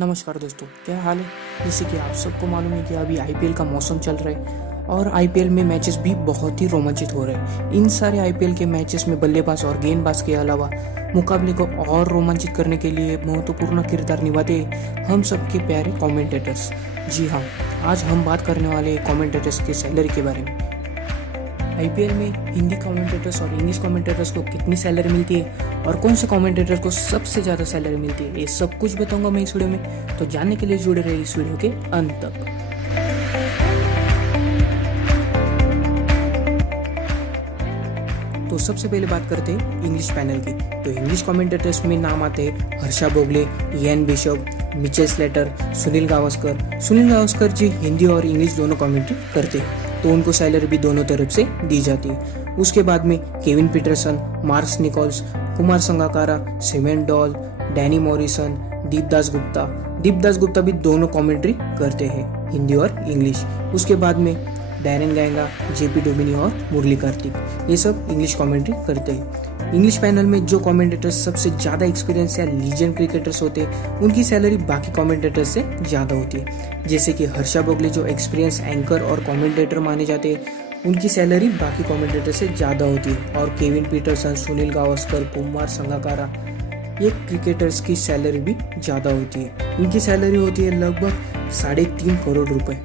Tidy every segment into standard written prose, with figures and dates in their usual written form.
नमस्कार दोस्तों, क्या हाल है। जैसे कि आप सबको मालूम है कि अभी आईपीएल का मौसम चल रहा है और आईपीएल में मैचेस भी बहुत ही रोमांचित हो रहे हैं। इन सारे आईपीएल के मैचेस में बल्लेबाज और गेंदबाज के अलावा मुकाबले को और रोमांचित करने के लिए महत्वपूर्ण किरदार निभाते हैं हम सबके प्यारे कमेंटेटर्स। जी हाँ, आज हम बात करने वाले कमेंटेटर्स के सैलरी के बारे में। आईपीएल में हिंदी कमेंटेटर्स और इंग्लिश कमेंटेटर्स को कितनी सैलरी मिलती है और कौन से कमेंटेटर को सबसे ज़्यादा सैलरी मिलती है, ये सब कुछ बताऊंगा मैं इस वीडियो में। तो जानने के लिए जुड़े रहे इस वीडियो के अंत तक। तो सबसे पहले बात करते हैं इंग्लिश पैनल की। तो इंग्लिश कमेंटेटर्स में नाम आते हैं Harsha Bhogle, Ian Bishop, Michael Slater, Sunil Gavaskar. Sunil Gavaskar ji Hindi और इंग्लिश दोनों कमेंट्री करते हैं, तो उनको सैलरी भी दोनों तरफ से दी जाती है। उसके बाद में Kevin Pietersen, Marcus Nichols, Kumar Sangakkara, semen doll, Danny Morrison, Deepdas Gupta भी दोनों कमेंट्री करते हैं हिंदी और इंग्लिश। उसके बाद में डैरेन गैंगा, जेपी डोमिनी और मुरली कार्तिक, ये सब इंग्लिश कमेंट्री करते हैं। इंग्लिश पैनल में जो कमेंटेटर्स सबसे ज़्यादा एक्सपीरियंस या लीजेंड क्रिकेटर्स होते हैं उनकी सैलरी बाकी कमेंटेटर्स से ज़्यादा होती है। जैसे कि हर्षा भोगले जो एक्सपीरियंस एंकर और कमेंटेटर माने जाते हैं, उनकी सैलरी बाकी कमेंटेटर से ज़्यादा होती है। और केविन पीटरसन, सुनील गावस्कर, कुमार संगाकारा, ये क्रिकेटर्स की सैलरी भी ज़्यादा होती है। इनकी सैलरी होती है लगभग 3.5 करोड़ रुपए।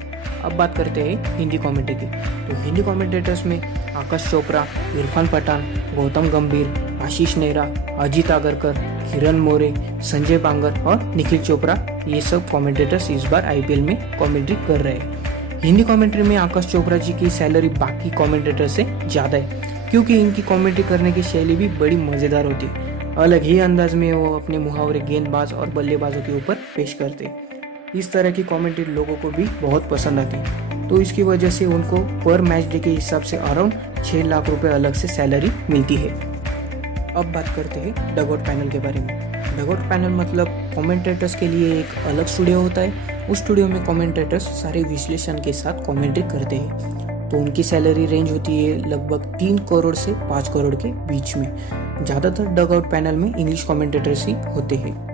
अब बात करते हैं हिंदी कमेंट्री की। तो हिंदी कमेंटेटर्स में आकाश चोपड़ा, इरफान पठान, गौतम गंभीर, आशीष नेहरा, अजीत आगरकर, किरण मोरे, संजय पांगर और निखिल चोपड़ा, ये सब कमेंटेटर्स इस बार आईपीएल में कमेंट्री कर रहे हैं। हिंदी कमेंट्री में आकाश चोपड़ा जी की सैलरी बाकी कमेंटेटर से ज़्यादा है, क्योंकि इनकी कमेंट्री करने की शैली भी बड़ी मज़ेदार होती है। अलग ही अंदाज में वो अपने मुहावरे गेंदबाज और बल्लेबाजों के ऊपर पेश करते हैं। इस तरह की कमेंट्री लोगों को भी बहुत पसंद आती है, तो इसकी वजह से उनको पर मैच डे के हिसाब से अराउंड 6 लाख रुपए अलग से सैलरी मिलती है। अब बात करते हैं डगआउट पैनल के बारे में। डगआउट पैनल मतलब कमेंटेटर्स के लिए एक अलग स्टूडियो होता है। उस स्टूडियो में कमेंटेटर्स सारे विश्लेषण के साथ कमेंट्री करते हैं, तो उनकी सैलरी रेंज होती है लगभग 3 करोड़ से 5 करोड़ के बीच में। ज़्यादातर डगआउट पैनल में इंग्लिश कमेंटेटर्स ही होते हैं।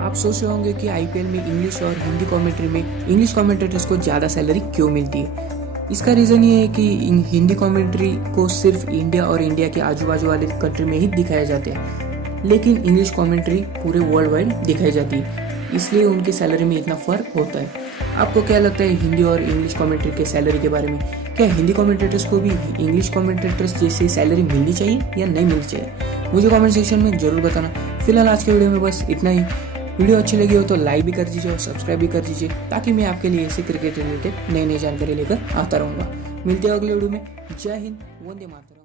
आप सोच रहे होंगे कि आईपीएल में इंग्लिश और हिंदी कमेंट्री में इंग्लिश कमेंटेटर्स को ज़्यादा सैलरी क्यों मिलती है। इसका रीज़न ये है कि हिंदी कमेंट्री को सिर्फ इंडिया और इंडिया के आजू बाजू वाले कंट्री में ही दिखाया जाता है, लेकिन इंग्लिश कमेंट्री पूरे वर्ल्ड वाइड दिखाई जाती है, इसलिए उनकी सैलरी में इतना फ़र्क होता है। आपको क्या लगता है हिंदी और इंग्लिश कमेंट्री के सैलरी के बारे में? क्या हिंदी कमेंटेटर्स को भी इंग्लिश कमेंटेटर्स जैसी सैलरी मिलनी चाहिए या नहीं मिलनी चाहिए? मुझे कमेंट सेक्शन में ज़रूर बताना। फिलहाल आज के वीडियो में बस इतना ही। वीडियो अच्छी लगी हो तो लाइक भी कर दीजिए और सब्सक्राइब भी कर दीजिए, ताकि मैं आपके लिए ऐसे क्रिकेट रिलेटेड नई जानकारी लेकर आता रहूँगा। मिलते हैं अगले वीडियो में। जय हिंद, वंदे मातरम।